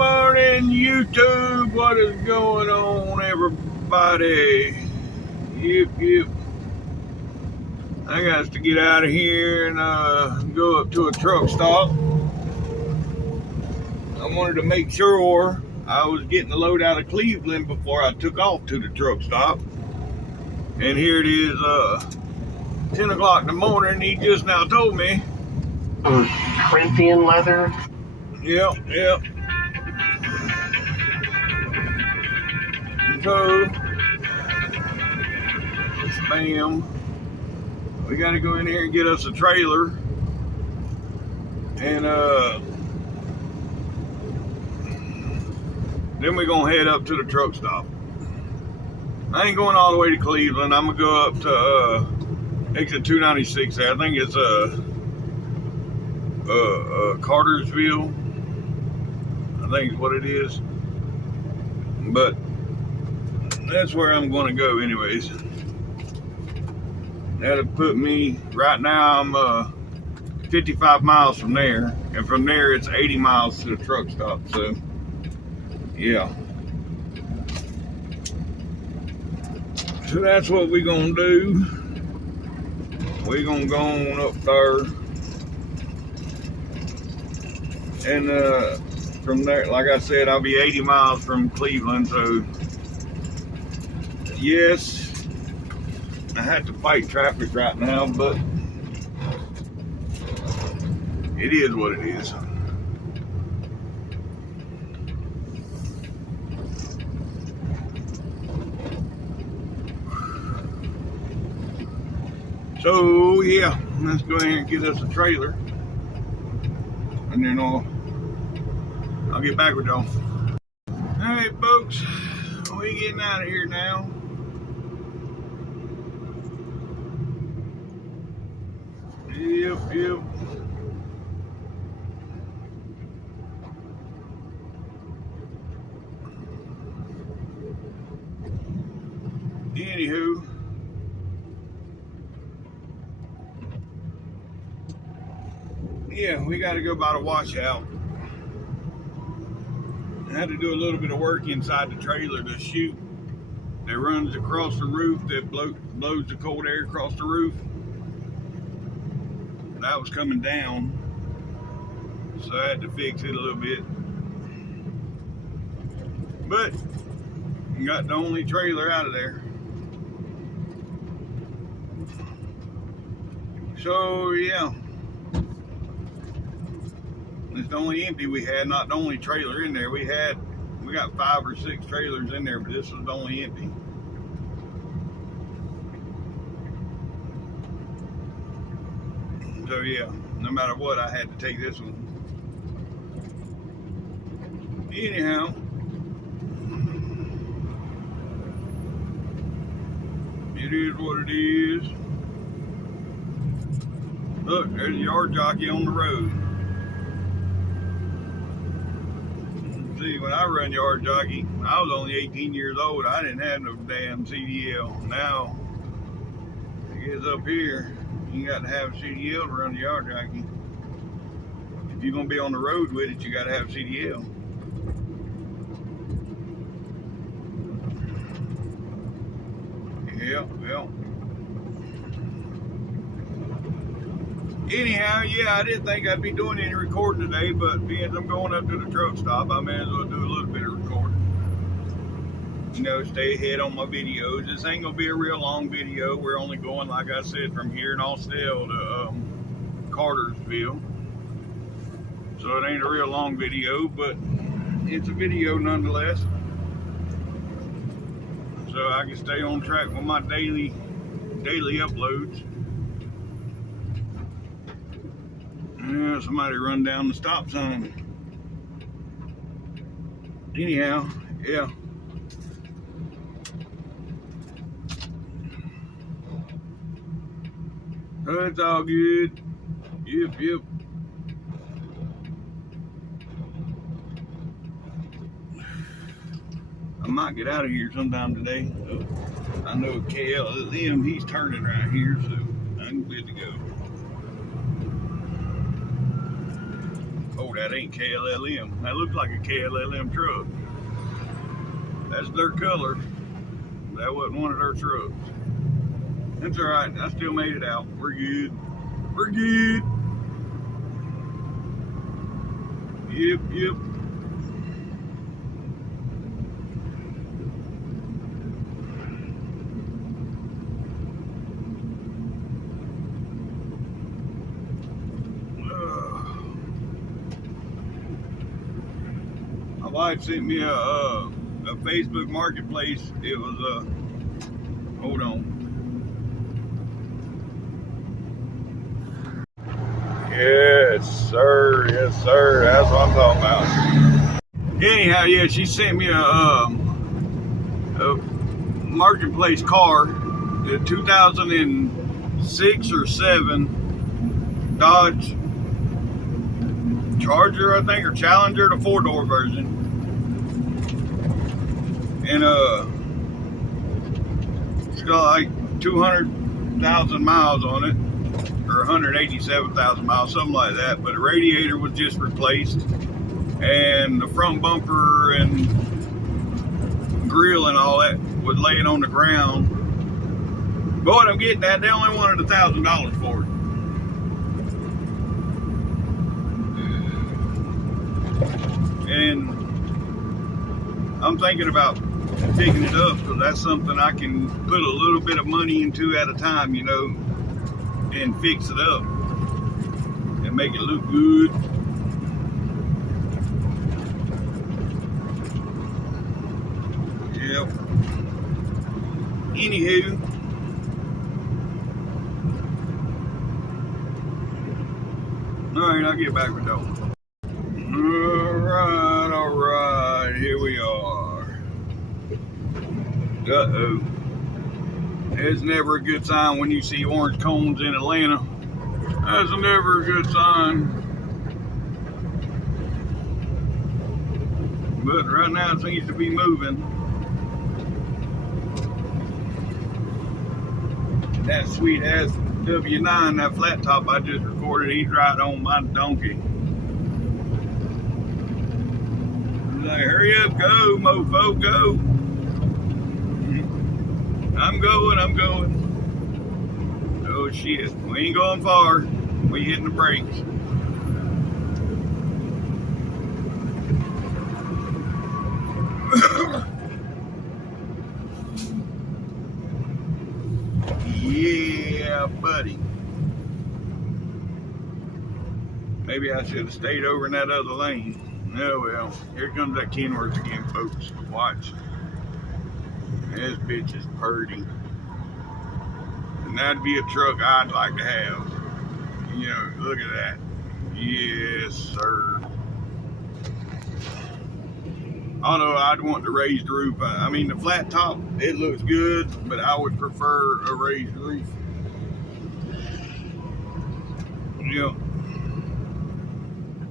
morning, YouTube. What is going on, everybody? Yep. I got to get out of here and go up to a truck stop. I wanted to make sure I was getting the load out of Cleveland before I took off to the truck stop. And here it is, 10 o'clock in the morning. He just now told me. Corinthian leather? Yep. So, bam. We got to go in here and get us a trailer. And, then we're going to head up to the truck stop. I ain't going all the way to Cleveland. I'm going to go up to exit 296 there. I think it's Cartersville. I think is what it is. But that's where I'm going to go anyways. That'll put me, right now I'm 55 miles from there. And from there it's 80 miles to the truck stop. So, yeah. So that's what we're going to do. We're going to go on up there. And from there, like I said, I'll be 80 miles from Cleveland. So, yes, I have to fight traffic right now, but it is what it is. So, yeah, let's go ahead and get us a trailer. And then I'll get back with y'all. Alright, folks, we getting out of here now. Yep. Anywho, yeah, we got to go by the washout. I had to do a little bit of work inside the trailer. The chute that runs across the roof that blows the cold air across the roof. That was coming down, so I had to fix it a little bit. But I got the only trailer out of there. So yeah, it's the only empty we had, not the only trailer in there. We got 5 or 6 trailers in there, but this was the only empty. So yeah, no matter what, I had to take this one. Anyhow, it is what it is. Look, there's a yard jockey on the road. See, when I run yard jockey, I was only 18 years old. I didn't have no damn CDL. Now, it gets up here. You got to have a CDL to run the yard jockey. If you're going to be on the road with it, you got to have a CDL. Yeah. Anyhow, yeah, I didn't think I'd be doing any recording today, but being I'm going up to the truck stop, I may as well do a little bit of recording. You know, stay ahead on my videos. This ain't gonna be a real long video. We're only going, like I said, from here in Austell to Cartersville. So it ain't a real long video, but it's a video nonetheless. So I can stay on track with my daily uploads. Yeah, somebody run down the stop sign. Anyhow, yeah. Oh, it's all good. Yep. I might get out of here sometime today. I know KLM, he's turning right here, so I'm good to go. Oh, that ain't KLLM. That looks like a KLLM truck. That's their color. That wasn't one of their trucks. That's all right. I still made it out. We're good. We're good. Yep, yep. My wife sent me a Facebook Marketplace. It was hold on. Yes, sir. Yes, sir. That's what I'm talking about. Anyhow, yeah, she sent me a Marketplace car, the 2006 or 7 Dodge Charger, I think, or Challenger, the 4-door version. And it's got like 200,000 miles on it, or 187,000 miles, something like that. But the radiator was just replaced, and the front bumper and grill and all that was laying on the ground. But what I'm getting at, they only wanted $1,000 for it. And I'm thinking about picking it up, because that's something I can put a little bit of money into at a time, you know, and fix it up and make it look good. Yep. Anywho, alright, I'll get back with those. Alright, here we are. Uh-oh. It's never a good sign when you see orange cones in Atlanta. That's never a good sign. But right now it seems to be moving. That sweet ass W9, that flat top I just recorded, he's right on my donkey. He's like, hurry up, go, mofo, go. I'm going. Oh shit, we ain't going far. We hitting the brakes. Yeah, buddy. Maybe I should have stayed over in that other lane. Oh well, here comes that Kenworth again, folks. Watch. This bitch is purty. And that'd be a truck I'd like to have. You know, look at that. Yes, sir. Although I'd want the raised roof. I mean, the flat top, it looks good, but I would prefer a raised roof. Yep.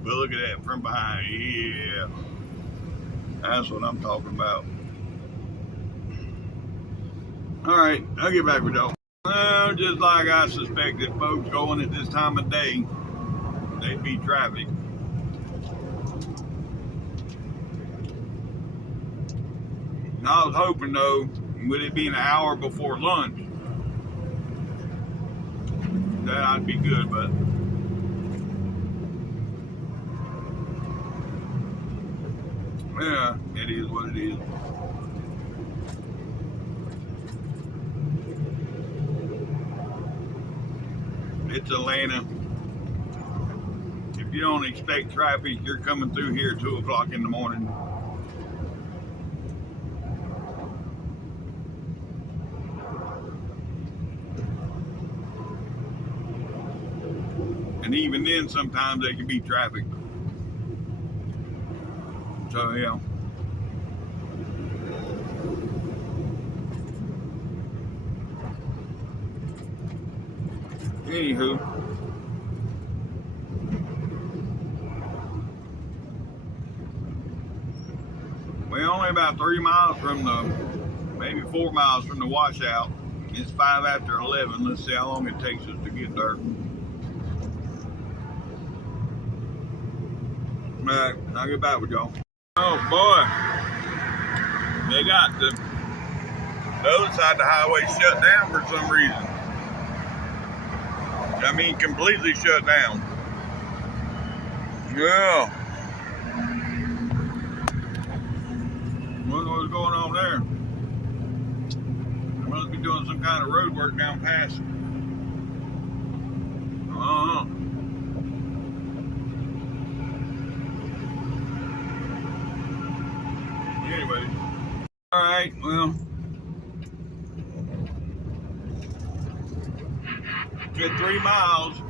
But look at that from behind. Yeah. That's what I'm talking about. Alright, I'll get back with y'all. Well, just like I suspected, folks, going at this time of day, they'd be traffic. And I was hoping, though, with it being an hour before lunch, that I'd be good, but yeah, it is what it is. It's Atlanta. If you don't expect traffic, you're coming through here at 2 o'clock in the morning. And even then, sometimes there can be traffic. So, yeah. Anywho, we're only about 3 miles from maybe 4 miles from the washout. It's 5 after 11. Let's see how long it takes us to get there. Alright, I'll get back with y'all. Oh boy. They got the other side of the highway shut down for some reason. I mean, completely shut down. Yeah. What's going on there? They must be doing some kind of road work down past. Anyway. Alright, well. Did 3 miles,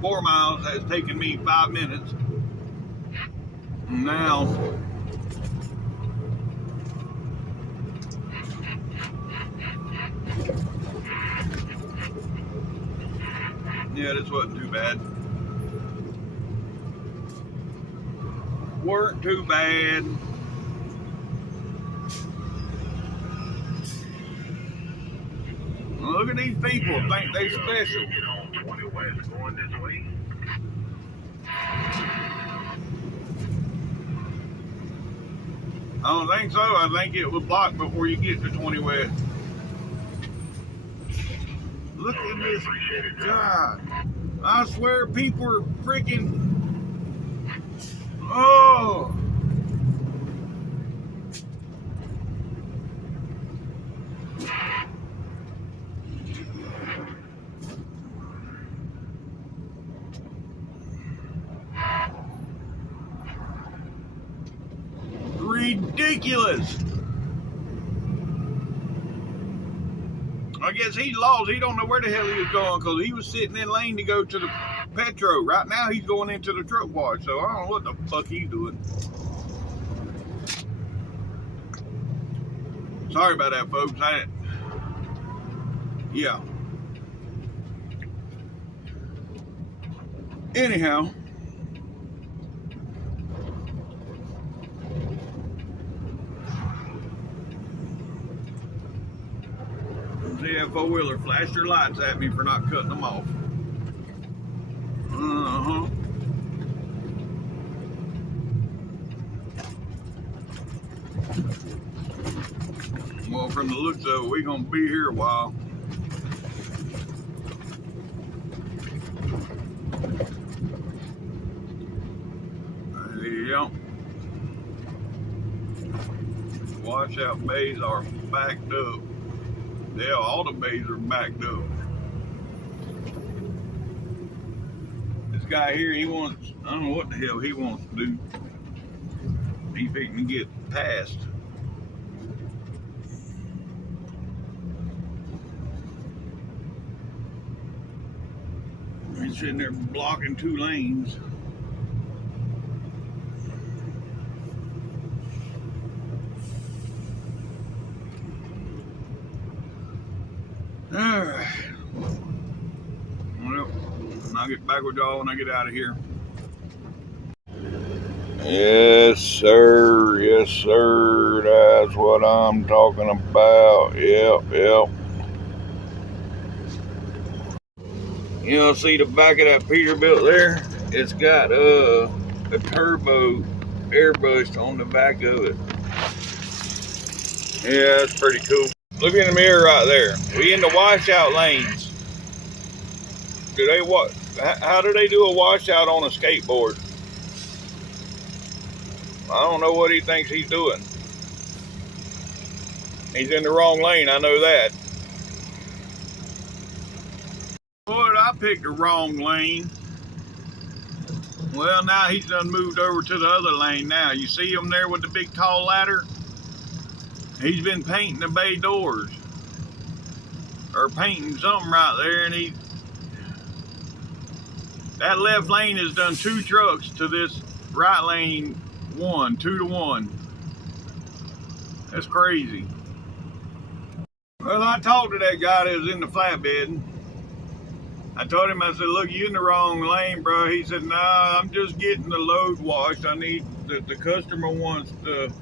4 miles has taken me 5 minutes. Now, yeah, this wasn't too bad. Weren't too bad. Look at these people, think they special. I don't think so. I think it was blocked before you get to 20 West. Look at this. God. I swear people are freaking. Oh. Ridiculous. I guess he lost. He don't know where the hell he was going because he was sitting in lane to go to the Petro. Right now he's going into the truck wash, so I don't know what the fuck he's doing. Sorry about that, folks. Yeah. Anyhow. See that four-wheeler flashed their lights at me for not cutting them off. Well, from the looks of it, we're gonna be here a while. Yeah. Washout bays are backed up. Yeah, all the bays are backed up. This guy here, he wants, I don't know what the hell he wants to do. He's fixing to get past. He's sitting there blocking 2 lanes. Alright. Well, I'll get back with y'all when I get out of here. Yes, sir. Yes, sir. That's what I'm talking about. Yep. You know, see the back of that Peterbilt there? It's got a turbo airbrush on the back of it. Yeah, that's pretty cool. Look in the mirror right there. We in the washout lanes. Do they what? How do they do a washout on a skateboard? I don't know what he thinks he's doing. He's in the wrong lane, I know that. Boy, I picked the wrong lane. Well, now he's done moved over to the other lane now. You see him there with the big tall ladder? He's been painting the bay doors. Or painting something right there, and that left lane has done 2 trucks to this right lane 1, 2 to 1. That's crazy. Well, I talked to that guy that was in the flatbed. I told him, I said, look, you in the wrong lane, bro. He said, nah, I'm just getting the load washed. I need, the customer wants the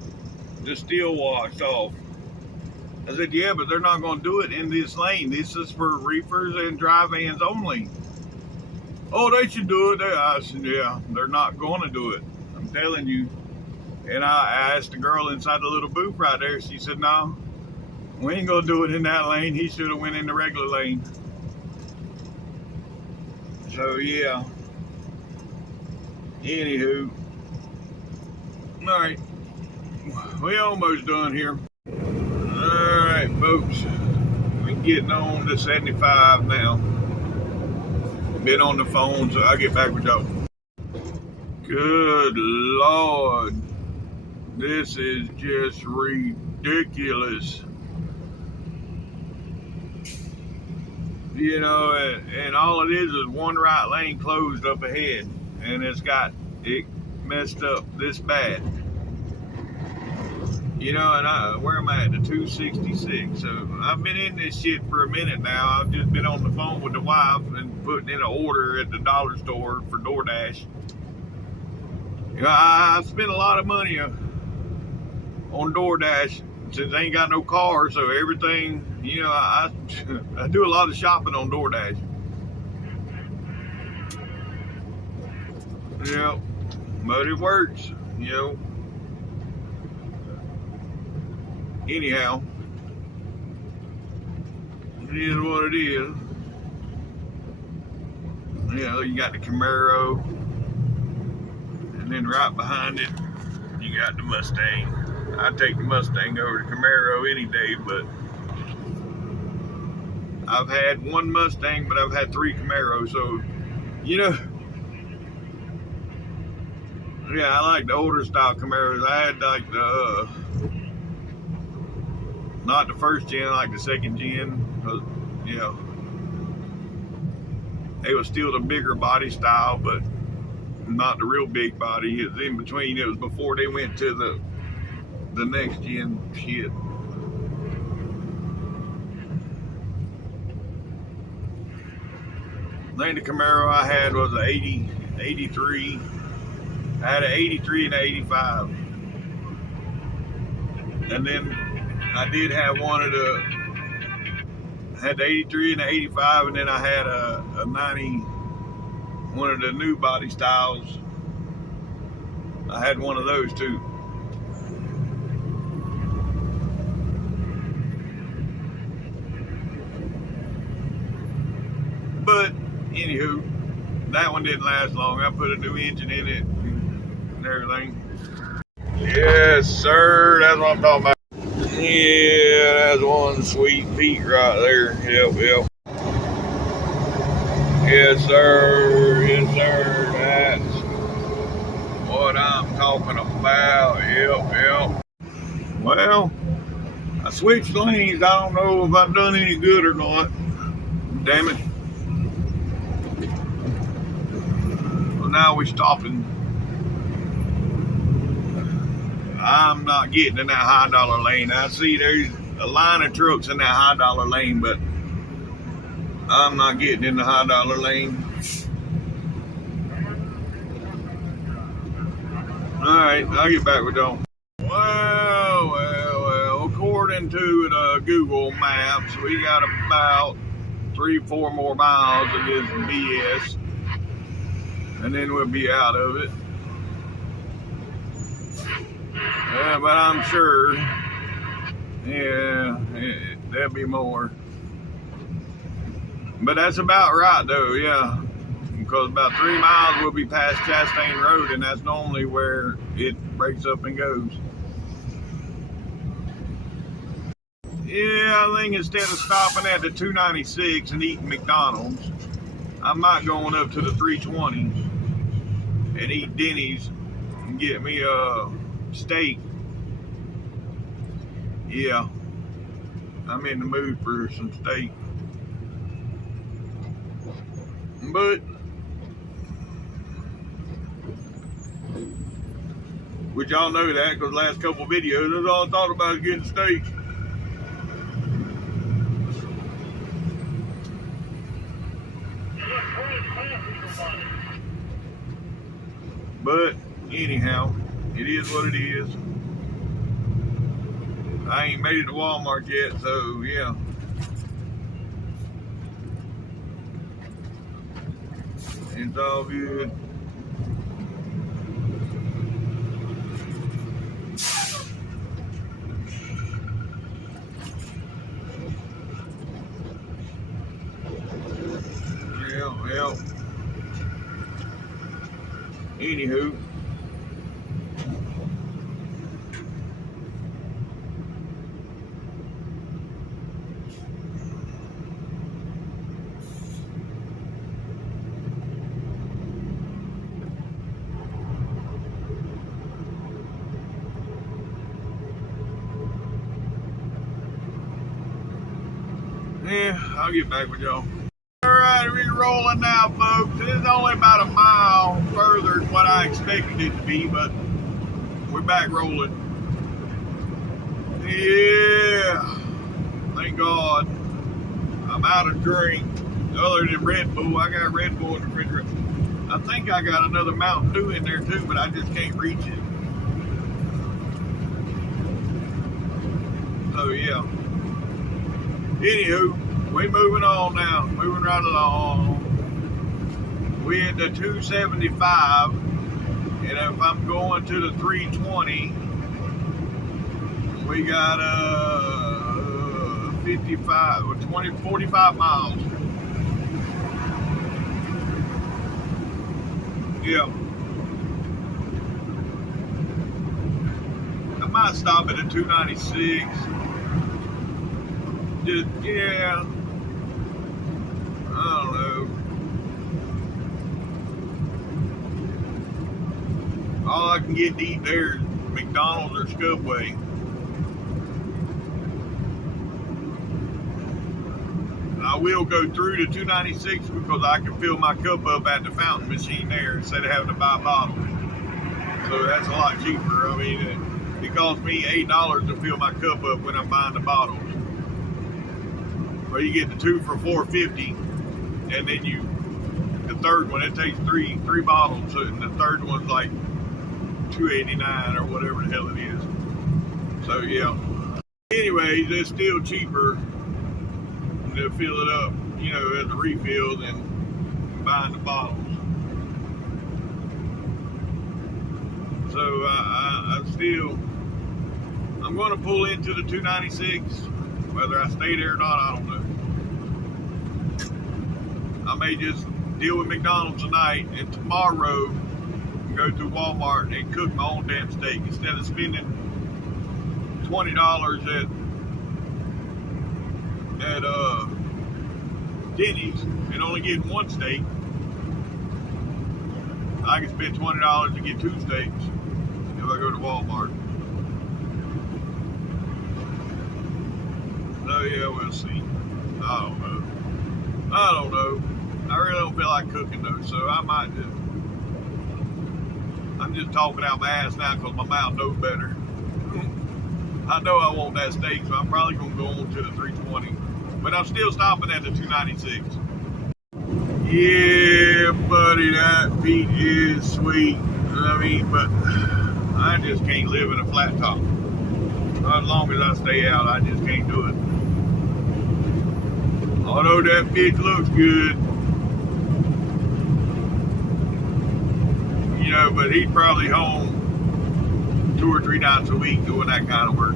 steel washed off. I said, yeah, but they're not going to do it in this lane. This is for reefers and dry vans only. Oh, they should do it. I said, yeah, they're not going to do it. I'm telling you. And I asked the girl inside the little booth right there. She said, no, we ain't gonna do it in that lane. He should have went in the regular lane. So yeah. Anywho. Alright. We almost done here. Alright, folks. We're getting on to 75 now. Been on the phone, so I'll get back with y'all. Good Lord. This is just ridiculous. You know, and all it is one right lane closed up ahead, and it messed up this bad. You know, and where am I at? The 266. So I've been in this shit for a minute now. I've just been on the phone with the wife and putting in an order at the dollar store for DoorDash. You know, I spent a lot of money on DoorDash since I ain't got no car, so everything, you know, I do a lot of shopping on DoorDash. Yeah, but it works, you know. Anyhow, it is what it is. You know, you got the Camaro, and then right behind it, you got the Mustang. I'd take the Mustang over the Camaro any day, but I've had one Mustang, but I've had 3 Camaros, so, you know, yeah, I like the older style Camaros. I had like the, not the first gen, like the second gen, because, you know, it was still the bigger body style, but not the real big body. It was in between. It was before they went to the next gen shit. I think the Camaro I had was an 83. I had an 83 and an 85. And then I did have one of the, I had the 83 and the 85, and then I had a 90, one of the new body styles. I had one of those too. But anywho, that one didn't last long. I put a new engine in it and everything. Yes, sir. That's what I'm talking about. Yeah, that's one sweet Pete right there. Yep. Yes, sir. Yes, sir. That's what I'm talking about. Yep. Well, I switched lanes. I don't know if I've done any good or not. Damn it. Well, now we're stopping. I'm not getting in that high dollar lane. I see there's a line of trucks in that high dollar lane, but I'm not getting in the high dollar lane. Alright, I'll get back with y'all. Well, according to the Google Maps, we got about 3-4 more miles of this BS, and then we'll be out of it. But I'm sure, there'll be more. But that's about right, though, yeah. Because about 3 miles we'll be past Chastain Road, and that's normally where it breaks up and goes. Yeah, I think instead of stopping at the 296 and eating McDonald's, I might go on up to the 320 and eat Denny's and get me a steak. Yeah, I'm in the mood for some steak. But would y'all know that? Because the last couple of videos, that's all I thought about is getting steak. But anyhow, it is what it is. I ain't made it to Walmart yet, so yeah. It's all good. Well, anywho. Yeah, I'll get back with y'all. Alright, we're rolling now, folks. It's only about a mile further than what I expected it to be, but we're back rolling. Yeah, thank God. I'm out of drink. Other than Red Bull, I got Red Bull in the refrigerator. I think I got another Mountain Dew in there too, but I just can't reach it. So yeah. Anywho, we moving on now. Moving right along. We at the 275, and if I'm going to the 320, we got 55 or 45 miles. Yeah. I might stop at a 296. Yeah. I don't know. All I can get to eat there is McDonald's or Subway. I will go through to 296 because I can fill my cup up at the fountain machine there instead of having to buy bottles. So that's a lot cheaper. I mean, it costs me $8 to fill my cup up when I'm buying the bottles. Well, you get the two for $4.50, and then the third one, it takes three bottles, and the third one's like $2.89 or whatever the hell it is. So yeah. Anyways, it's still cheaper to fill it up, you know, as a refill than buying the bottles. So I'm going to pull into the 296. Whether I stay there or not, I don't know. I may just deal with McDonald's tonight and tomorrow go to Walmart and cook my own damn steak instead of spending $20 at Denny's and only getting one steak. I can spend $20 to get two steaks if I go to Walmart. So yeah, we'll see. I don't know. I really don't feel like cooking though, so I might just. I'm just talking out my ass now because my mouth knows better. I know I want that steak, so I'm probably gonna go on to the 320. But I'm still stopping at the 296. Yeah, buddy, that beat is sweet. I mean, but I just can't live in a flat top. As long as I stay out, I just can't do it. Although that fish looks good, you know, but he's probably home 2 or 3 nights a week doing that kind of work.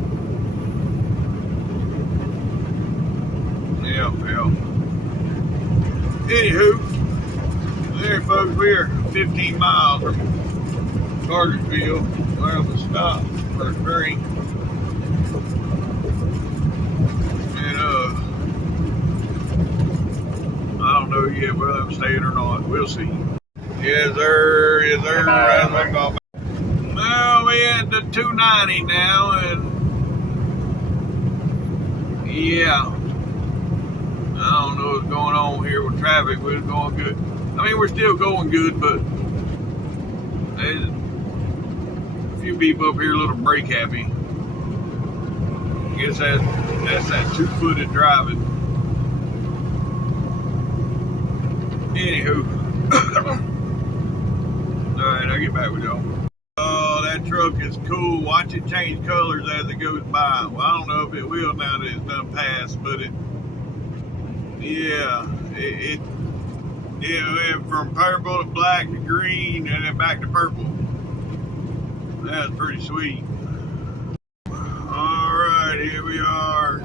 Yeah. Anywho, there, folks, we're 15 miles from Cartersville, where I'm gonna stop for a drink. And I don't know yet whether I'm staying or not. We'll see. Yes, sir. Well, we at the 290 now, and yeah, I don't know what's going on here with traffic. We're going good. I mean, we're still going good, but there's a few people up here a little brake happy. I guess that's that two-footed driving. Anywho. Alright, I'll get back with y'all. Oh, that truck is cool. Watch it change colors as it goes by. Well, I don't know if it will now that it's done passed, but it went from purple to black to green and then back to purple. That's pretty sweet. Alright, here we are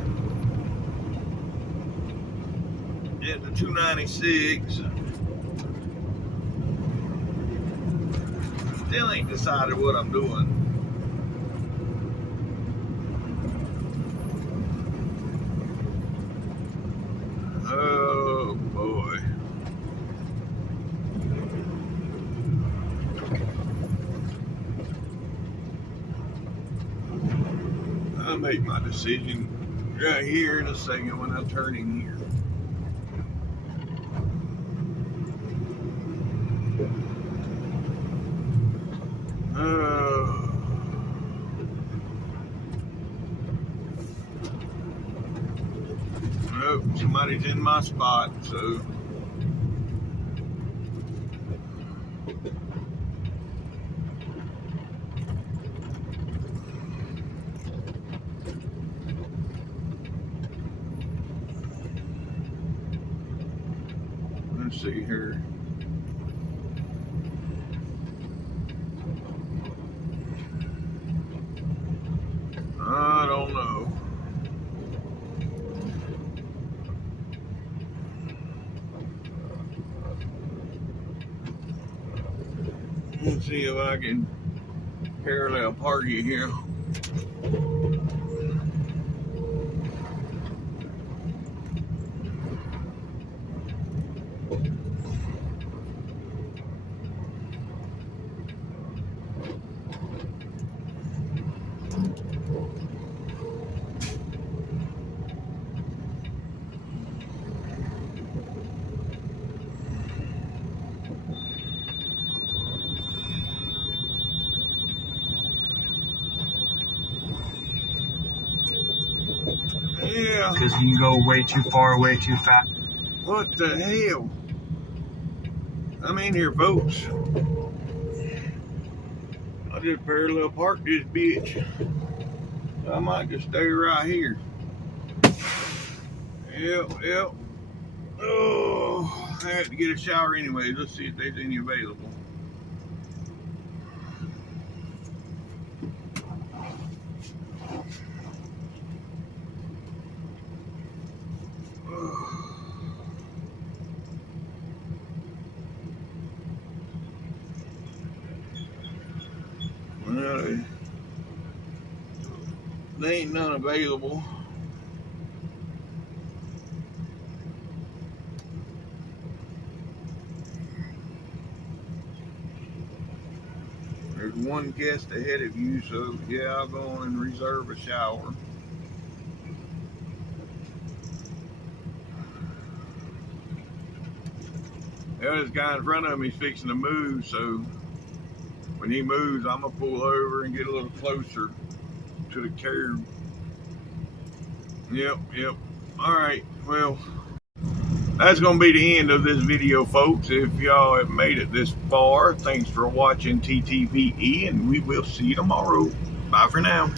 at the 296. Still ain't decided what I'm doing. Oh boy. I'll make my decision right here in a second when I turn in here. Nope, somebody's in my spot, so. Let's see here. I don't know. Let's see if I can parallel park you here. Yeah. Because you can go way too far, way too fast. What the hell? I'm in here, folks. I just parallel parked this bitch. I might just stay right here. Yep. Oh, I had to get a shower anyway. Let's see if there's any available. Well, there ain't none available. There's one guest ahead of you, so yeah, I'll go on and reserve a shower. Yeah, this guy in front of me is fixing to move, so when he moves, I'm gonna pull over and get a little closer to the curb. Yep. All right, well, that's gonna be the end of this video, folks. If y'all have made it this far, thanks for watching TTPE, and we will see you tomorrow. Bye for now.